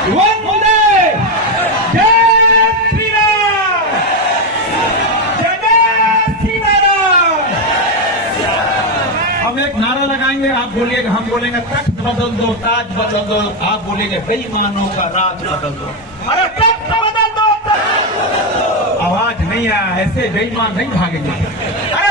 वंदे जय श्री राम, जय श्री राम। अब एक नारा लगाएंगे, आप बोलिएगा, हम बोलेंगे तख्त बदल दो, ताज बदल दो, आप बोलेंगे बेईमानों का राज बदल दो। अरे तख्त बदल दो, आवाज नहीं आया, ऐसे बेईमान नहीं भागेंगे। अरे